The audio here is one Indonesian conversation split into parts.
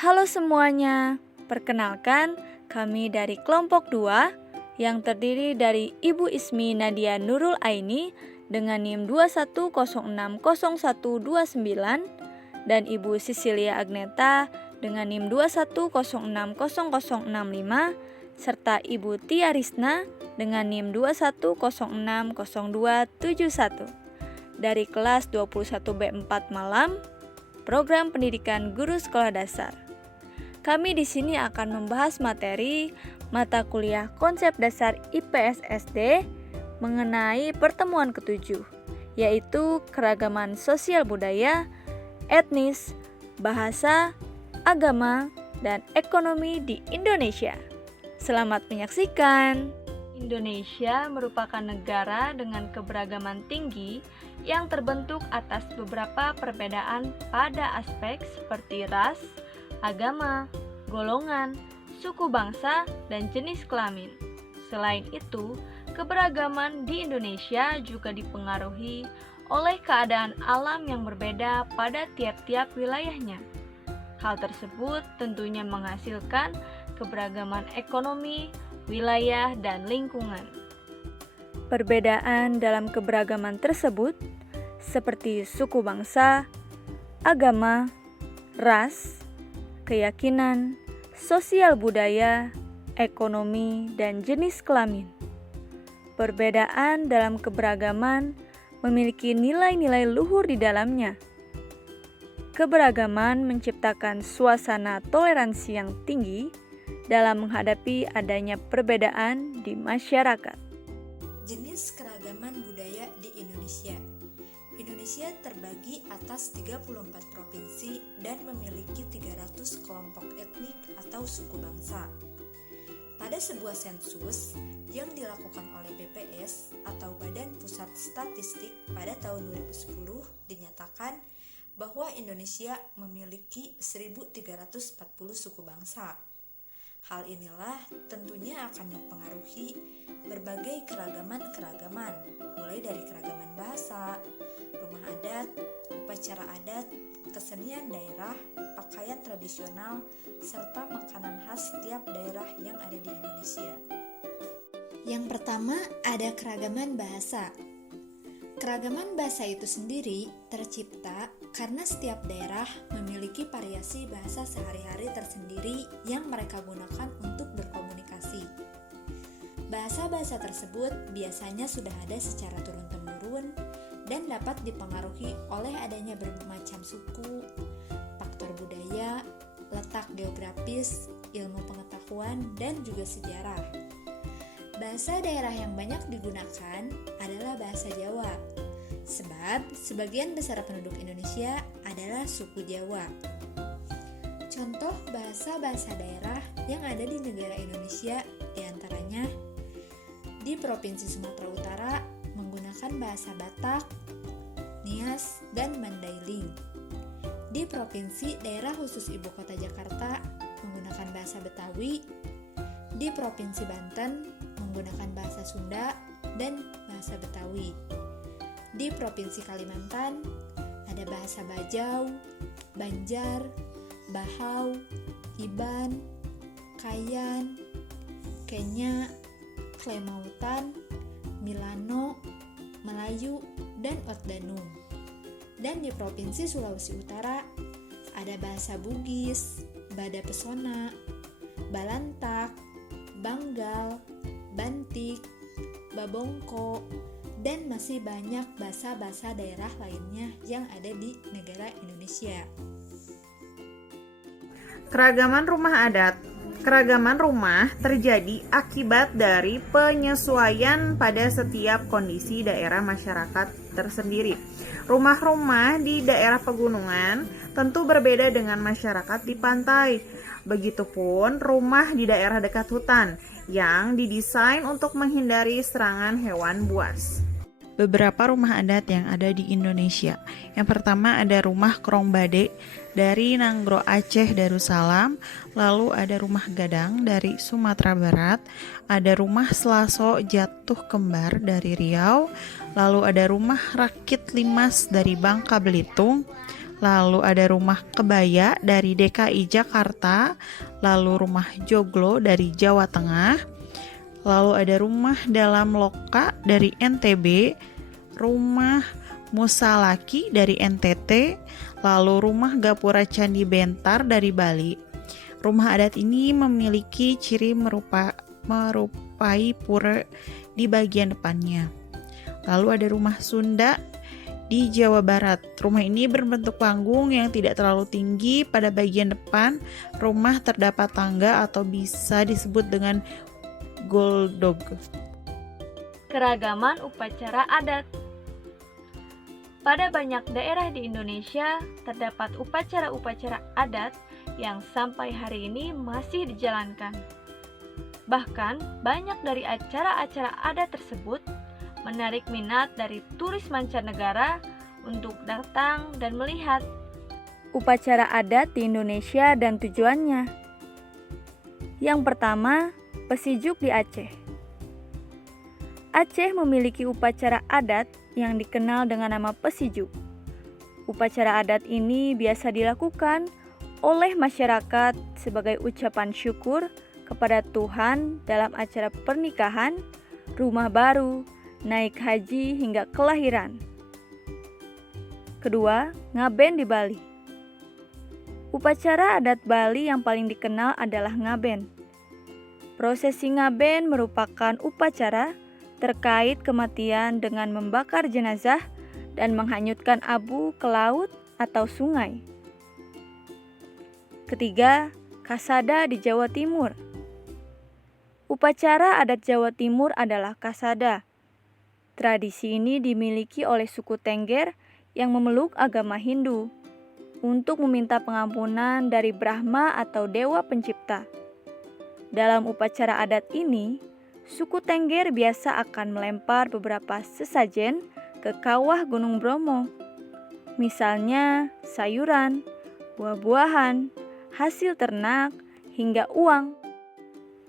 Halo semuanya, perkenalkan kami dari kelompok 2 yang terdiri dari Ibu Ismi Nadia Nurul Aini dengan NIM 21060129 dan Ibu Sisilia Agneta dengan NIM 21060065 serta Ibu Tia Risna dengan NIM 21060271 dari kelas 21B4 Malam, Program Pendidikan Guru Sekolah Dasar. Kami di sini akan membahas materi mata kuliah konsep dasar IPS SD mengenai pertemuan ke-7, yaitu keragaman sosial budaya, etnis, bahasa, agama, dan ekonomi di Indonesia. Selamat menyaksikan. Indonesia merupakan negara dengan keberagaman tinggi yang terbentuk atas beberapa perbedaan pada aspek seperti ras, agama, golongan, suku bangsa, dan jenis kelamin. Selain itu, keberagaman di Indonesia juga dipengaruhi oleh keadaan alam yang berbeda pada tiap-tiap wilayahnya. Hal tersebut tentunya menghasilkan keberagaman ekonomi, wilayah, dan lingkungan. Perbedaan dalam keberagaman tersebut seperti suku bangsa, agama, ras, keyakinan, sosial budaya, ekonomi, dan jenis kelamin. Perbedaan dalam keberagaman memiliki nilai-nilai luhur di dalamnya. Keberagaman menciptakan suasana toleransi yang tinggi dalam menghadapi adanya perbedaan di masyarakat. Jenis keragaman budaya di Indonesia. Indonesia terbagi atas 34 provinsi dan memiliki 300 kelompok etnik atau suku bangsa. Pada sebuah sensus yang dilakukan oleh BPS atau Badan Pusat Statistik pada tahun 2010 dinyatakan bahwa Indonesia memiliki 1.340 suku bangsa. Hal inilah tentunya akan mempengaruhi berbagai keragaman, mulai dari keragaman bahasa, rumah adat, upacara adat, kesenian daerah, pakaian tradisional, serta makanan khas setiap daerah yang ada di Indonesia. Yang pertama ada keragaman bahasa. Keragaman bahasa itu sendiri tercipta karena setiap daerah memiliki variasi bahasa sehari-hari tersendiri yang mereka gunakan untuk berkomunikasi. Bahasa-bahasa tersebut biasanya sudah ada secara turun-temurun dan dapat dipengaruhi oleh adanya bermacam suku, faktor budaya, letak geografis, ilmu pengetahuan, dan juga sejarah. Bahasa daerah yang banyak digunakan adalah bahasa Jawa, sebab sebagian besar penduduk Indonesia adalah suku Jawa. Contoh bahasa-bahasa daerah yang ada di negara Indonesia diantaranya di Provinsi Sumatera Utara menggunakan bahasa Batak, Nias, dan Mandailing. Di Provinsi Daerah Khusus Ibu Kota Jakarta menggunakan bahasa Betawi. Di Provinsi Banten menggunakan bahasa Sunda dan bahasa Betawi. Di Provinsi Kalimantan ada bahasa Bajau, Banjar, Bahau, Iban, Kayan, Kenya, Klemautan, Milano, Melayu, dan Otdanum. Dan di Provinsi Sulawesi Utara ada bahasa Bugis, Bada Pesona, Balantak, Banggal, Bantik, Babongko, dan masih banyak bahasa-bahasa daerah lainnya yang ada di negara Indonesia. Keragaman rumah adat. Keragaman rumah terjadi akibat dari penyesuaian pada setiap kondisi daerah masyarakat tersendiri. Rumah-rumah di daerah pegunungan tentu berbeda dengan masyarakat di pantai. Begitupun rumah di daerah dekat hutan yang didesain untuk menghindari serangan hewan buas. Beberapa rumah adat yang ada di Indonesia. Yang pertama ada rumah Krongbade dari Nanggro Aceh Darussalam, lalu ada rumah Gadang dari Sumatera Barat, ada rumah Selaso Jatuh Kembar dari Riau, lalu ada rumah Rakit Limas dari Bangka Belitung, lalu ada rumah kebaya dari DKI Jakarta, lalu rumah joglo dari Jawa Tengah, lalu ada rumah dalam loka dari NTB, rumah musalaki dari NTT, lalu rumah gapura Candi Bentar dari Bali. Rumah adat ini memiliki ciri merupai pura di bagian depannya. Lalu ada rumah Sunda di Jawa Barat. Rumah ini berbentuk panggung yang tidak terlalu tinggi. Pada bagian depan rumah terdapat tangga atau bisa disebut dengan goldog. Keragaman upacara adat. Pada banyak daerah di Indonesia, terdapat upacara-upacara adat yang sampai hari ini masih dijalankan. Bahkan, banyak dari acara-acara adat tersebut menarik minat dari turis mancanegara untuk datang dan melihat upacara adat di Indonesia dan tujuannya. Yang pertama, Pesijuk di Aceh. Aceh memiliki upacara adat yang dikenal dengan nama Pesijuk. Upacara adat ini biasa dilakukan oleh masyarakat sebagai ucapan syukur kepada Tuhan dalam acara pernikahan, rumah baru, naik haji hingga kelahiran. Kedua, Ngaben di Bali. Upacara adat Bali yang paling dikenal adalah Ngaben. Prosesi Ngaben merupakan upacara terkait kematian dengan membakar jenazah dan menghanyutkan abu ke laut atau sungai. Ketiga, Kasada di Jawa Timur. Upacara adat Jawa Timur adalah Kasada. Tradisi ini dimiliki oleh suku Tengger yang memeluk agama Hindu untuk meminta pengampunan dari Brahma atau Dewa Pencipta. Dalam upacara adat ini, suku Tengger biasa akan melempar beberapa sesajen ke kawah Gunung Bromo. Misalnya sayuran, buah-buahan, hasil ternak, hingga uang.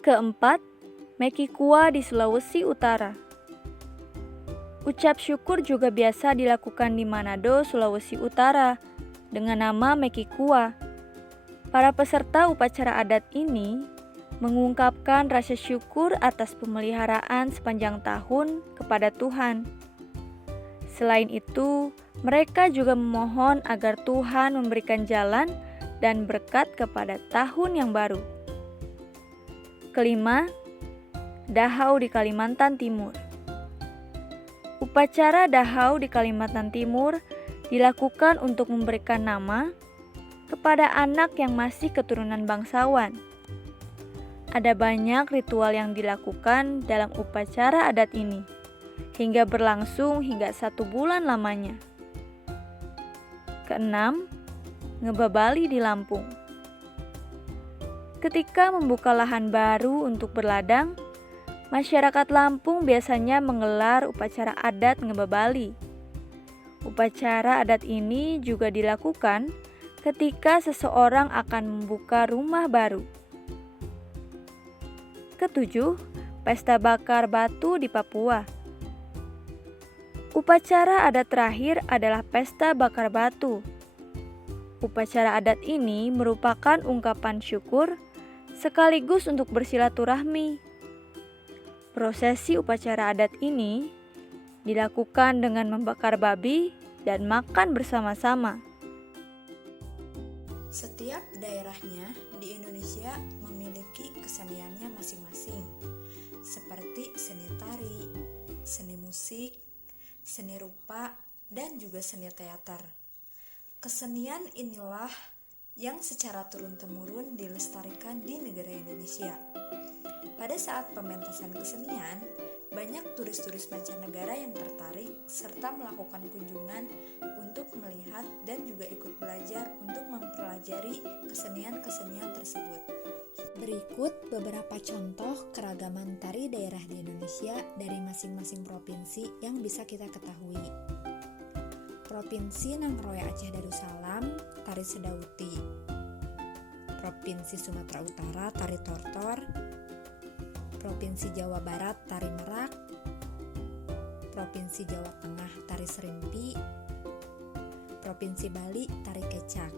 Keempat, Mekikua di Sulawesi Utara. Ucap syukur juga biasa dilakukan di Manado, Sulawesi Utara dengan nama Mekikua. Para peserta upacara adat ini mengungkapkan rasa syukur atas pemeliharaan sepanjang tahun kepada Tuhan. Selain itu, mereka juga memohon agar Tuhan memberikan jalan dan berkat kepada tahun yang baru. Kelima, Dahau di Kalimantan Timur. Upacara Dahau di Kalimantan Timur dilakukan untuk memberikan nama kepada anak yang masih keturunan bangsawan. Ada banyak ritual yang dilakukan dalam upacara adat ini, hingga berlangsung hingga 1 bulan lamanya. Keenam, Ngebabali di Lampung. Ketika membuka lahan baru untuk berladang, masyarakat Lampung biasanya menggelar upacara adat Ngebabali. Upacara adat ini juga dilakukan ketika seseorang akan membuka rumah baru. Ketujuh, Pesta Bakar Batu di Papua. Upacara adat terakhir adalah Pesta Bakar Batu. Upacara adat ini merupakan ungkapan syukur sekaligus untuk bersilaturahmi. Prosesi upacara adat ini dilakukan dengan membakar babi dan makan bersama-sama. Setiap daerahnya di Indonesia memiliki keseniannya masing-masing, seperti seni tari, seni musik, seni rupa, dan juga seni teater. Kesenian inilah yang secara turun-temurun dilestarikan di negara Indonesia. Pada saat pementasan kesenian, banyak turis-turis mancanegara yang tertarik serta melakukan kunjungan untuk melihat dan juga ikut belajar untuk mempelajari kesenian-kesenian tersebut. Berikut beberapa contoh keragaman tari daerah di Indonesia dari masing-masing provinsi yang bisa kita ketahui. Provinsi Nanggroe Aceh Darussalam, tari Sedauti. Provinsi Sumatera Utara, tari Tortor. Provinsi Jawa Barat, tari Merak. Provinsi Jawa Tengah, tari Serimpi. Provinsi Bali, tari kecak.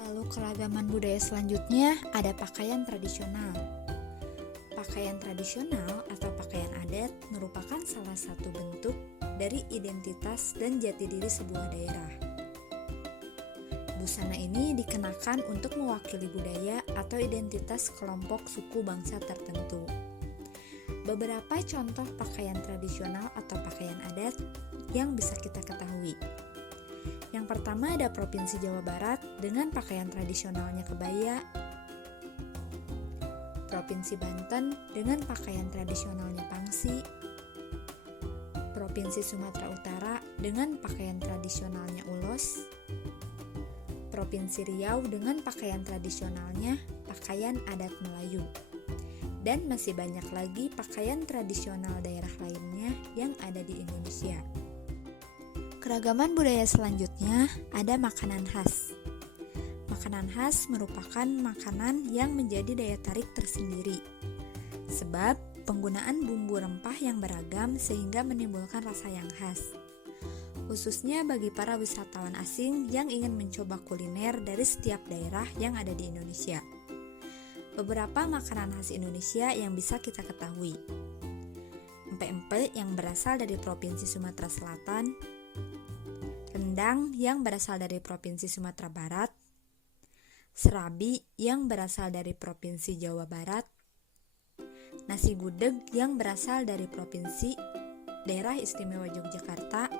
Lalu keragaman budaya selanjutnya ada pakaian tradisional. Pakaian tradisional atau pakaian adat merupakan salah satu bentuk dari identitas dan jati diri sebuah daerah. Busana ini dikenakan untuk mewakili budaya atau identitas kelompok suku bangsa tertentu. Beberapa contoh pakaian tradisional atau pakaian adat yang bisa kita ketahui. Yang pertama ada Provinsi Jawa Barat dengan pakaian tradisionalnya kebaya, Provinsi Banten dengan pakaian tradisionalnya pangsi, Provinsi Sumatera Utara dengan pakaian tradisionalnya ulos, Provinsi Riau dengan pakaian tradisionalnya pakaian adat Melayu, dan masih banyak lagi pakaian tradisional daerah lainnya yang ada di Indonesia. Keragaman budaya selanjutnya ada makanan khas. Makanan khas merupakan makanan yang menjadi daya tarik tersendiri, sebab penggunaan bumbu rempah yang beragam sehingga menimbulkan rasa yang khas. Khususnya bagi para wisatawan asing yang ingin mencoba kuliner dari setiap daerah yang ada di Indonesia. Beberapa makanan khas Indonesia yang bisa kita ketahui. Empek-empek yang berasal dari Provinsi Sumatera Selatan, rendang yang berasal dari Provinsi Sumatera Barat, serabi yang berasal dari Provinsi Jawa Barat, nasi gudeg yang berasal dari Provinsi Daerah Istimewa Yogyakarta,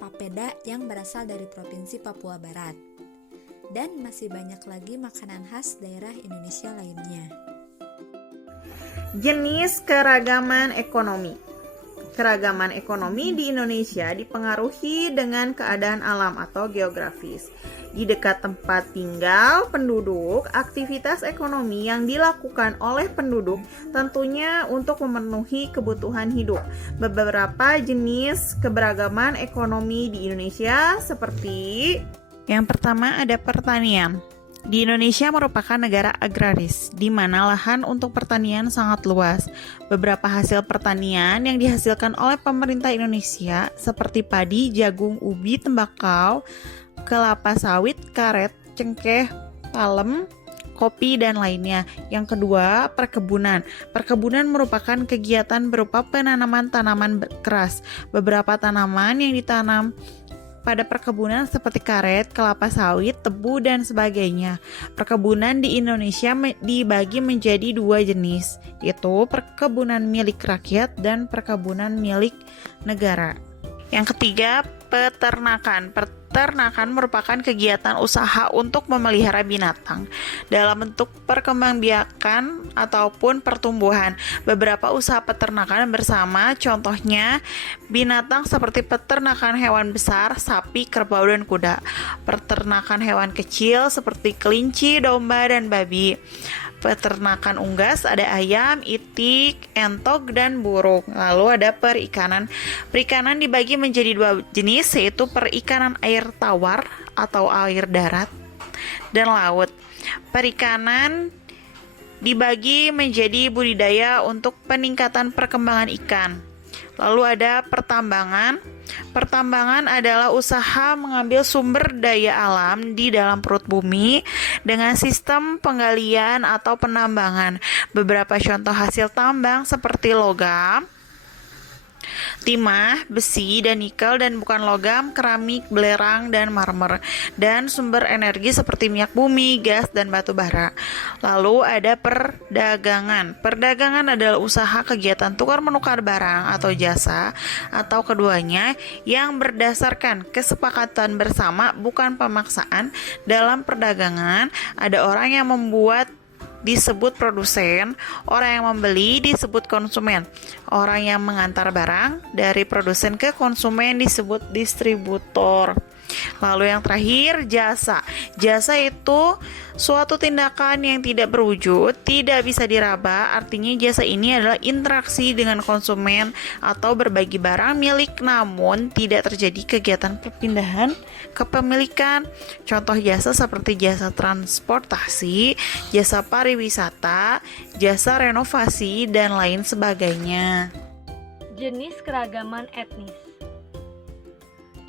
papeda yang berasal dari Provinsi Papua Barat, dan masih banyak lagi makanan khas daerah Indonesia lainnya. Jenis keragaman ekonomi. Keragaman ekonomi di Indonesia dipengaruhi dengan keadaan alam atau geografis. Di dekat tempat tinggal penduduk, aktivitas ekonomi yang dilakukan oleh penduduk tentunya untuk memenuhi kebutuhan hidup. Beberapa jenis keberagaman ekonomi di Indonesia seperti yang pertama ada pertanian. Di Indonesia merupakan negara agraris, di mana lahan untuk pertanian sangat luas. Beberapa hasil pertanian yang dihasilkan oleh pemerintah Indonesia seperti padi, jagung, ubi, tembakau, kelapa sawit, karet, cengkeh, palem, kopi, dan lainnya. Yang kedua, perkebunan. Perkebunan merupakan kegiatan berupa penanaman tanaman keras. Beberapa tanaman yang ditanam pada perkebunan seperti karet, kelapa sawit, tebu, dan sebagainya. Perkebunan di Indonesia dibagi menjadi dua jenis, yaitu perkebunan milik rakyat dan perkebunan milik negara. Yang ketiga, peternakan. Peternakan merupakan kegiatan usaha untuk memelihara binatang dalam bentuk perkembangbiakan ataupun pertumbuhan. Beberapa usaha peternakan bersama, contohnya binatang seperti peternakan hewan besar, sapi, kerbau, dan kuda. Peternakan hewan kecil seperti kelinci, domba, dan babi. Peternakan unggas ada ayam, itik, entok, dan burung. Lalu ada perikanan. Perikanan dibagi menjadi dua jenis, yaitu perikanan air tawar atau air darat dan laut. Perikanan dibagi menjadi budidaya untuk peningkatan perkembangan ikan. Lalu ada pertambangan. Pertambangan adalah usaha mengambil sumber daya alam di dalam perut bumi dengan sistem penggalian atau penambangan. Beberapa contoh hasil tambang seperti logam, timah, besi, dan nikel, dan bukan logam, keramik, belerang, dan marmer, dan sumber energi seperti minyak bumi, gas, dan batu bara. Lalu ada perdagangan. Perdagangan adalah usaha kegiatan tukar menukar barang atau jasa atau keduanya yang berdasarkan kesepakatan bersama, bukan pemaksaan. Dalam perdagangan ada orang yang membuat disebut produsen, orang yang membeli disebut konsumen, orang yang mengantar barang dari produsen ke konsumen disebut distributor. Lalu yang terakhir, jasa. Jasa itu suatu tindakan yang tidak berwujud, tidak bisa diraba. Artinya jasa ini adalah interaksi dengan konsumen atau berbagi barang milik, namun tidak terjadi kegiatan perpindahan kepemilikan. Contoh jasa seperti jasa transportasi, jasa pariwisata, jasa renovasi, dan lain sebagainya. Jenis keragaman etnis.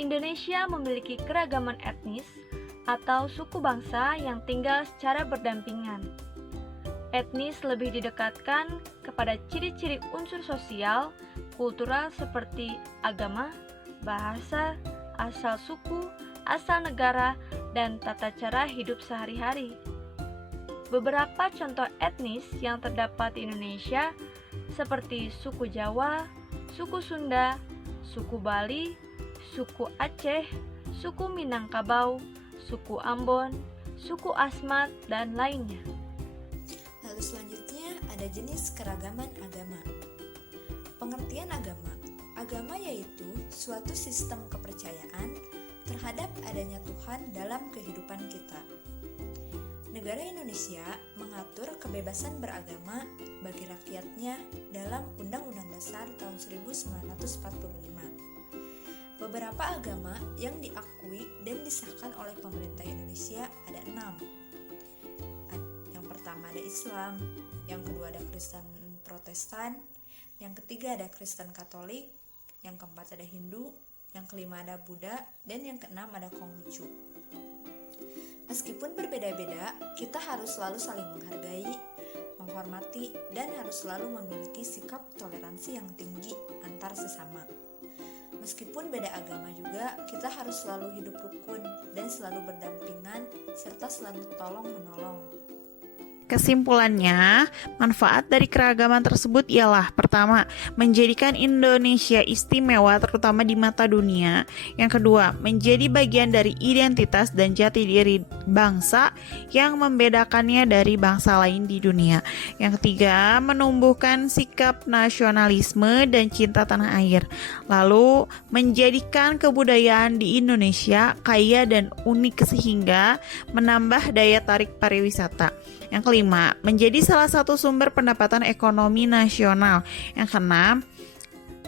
Indonesia memiliki keragaman etnis atau suku bangsa yang tinggal secara berdampingan. Etnis lebih didekatkan kepada ciri-ciri unsur sosial, kultural seperti agama, bahasa, asal suku, asal negara, dan tata cara hidup sehari-hari. Beberapa contoh etnis yang terdapat di Indonesia seperti suku Jawa, suku Sunda, suku Bali, suku Aceh, suku Minangkabau, suku Ambon, suku Asmat, dan lainnya. Lalu selanjutnya ada jenis keragaman agama. Pengertian agama. Agama yaitu suatu sistem kepercayaan terhadap adanya Tuhan dalam kehidupan kita. Negara Indonesia mengatur kebebasan beragama bagi rakyatnya dalam Undang-Undang Dasar tahun 1945. Beberapa agama yang diakui dan disahkan oleh pemerintah Indonesia ada 6. Yang pertama ada Islam, yang kedua ada Kristen Protestan, yang ketiga ada Kristen Katolik, yang keempat ada Hindu, yang kelima ada Buddha, dan yang keenam ada Konghucu. Meskipun berbeda-beda, kita harus selalu saling menghargai, menghormati, dan harus selalu memiliki sikap toleransi yang tinggi antar sesama. Meskipun beda agama juga, kita harus selalu hidup rukun dan selalu berdampingan serta selalu tolong-menolong. Kesimpulannya, manfaat dari keragaman tersebut ialah: pertama, menjadikan Indonesia istimewa terutama di mata dunia. Yang kedua, menjadi bagian dari identitas dan jati diri bangsa yang membedakannya dari bangsa lain di dunia. Yang ketiga, menumbuhkan sikap nasionalisme dan cinta tanah air. Lalu, menjadikan kebudayaan di Indonesia kaya dan unik sehingga menambah daya tarik pariwisata. Yang kelima, menjadi salah satu sumber pendapatan ekonomi nasional. Yang keenam,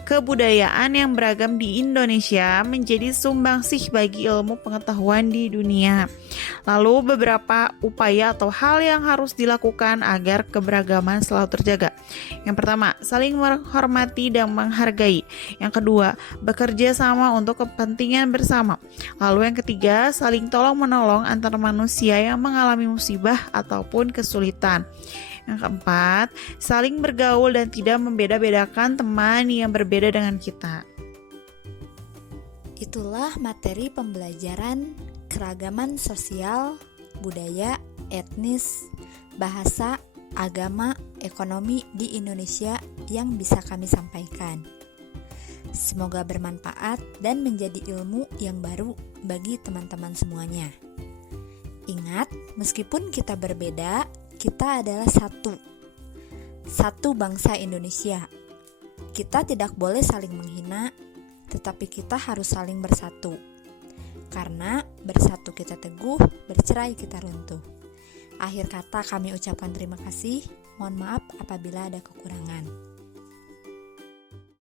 kebudayaan yang beragam di Indonesia menjadi sumbangsih bagi ilmu pengetahuan di dunia. Lalu beberapa upaya atau hal yang harus dilakukan agar keberagaman selalu terjaga. Yang pertama, saling menghormati dan menghargai. Yang kedua, bekerja sama untuk kepentingan bersama. Lalu yang ketiga, saling tolong-menolong antar manusia yang mengalami musibah ataupun kesulitan. Yang keempat, saling bergaul dan tidak membeda-bedakan teman yang berbeda dengan kita. Itulah materi pembelajaran keragaman sosial, budaya, etnis, bahasa, agama, ekonomi di Indonesia yang bisa kami sampaikan. Semoga bermanfaat dan menjadi ilmu yang baru bagi teman-teman semuanya. Ingat, meskipun kita berbeda, kita adalah satu bangsa Indonesia. Kita tidak boleh saling menghina, tetapi kita harus saling bersatu. Karena bersatu kita teguh, bercerai kita runtuh. Akhir kata kami ucapkan terima kasih. Mohon maaf apabila ada kekurangan.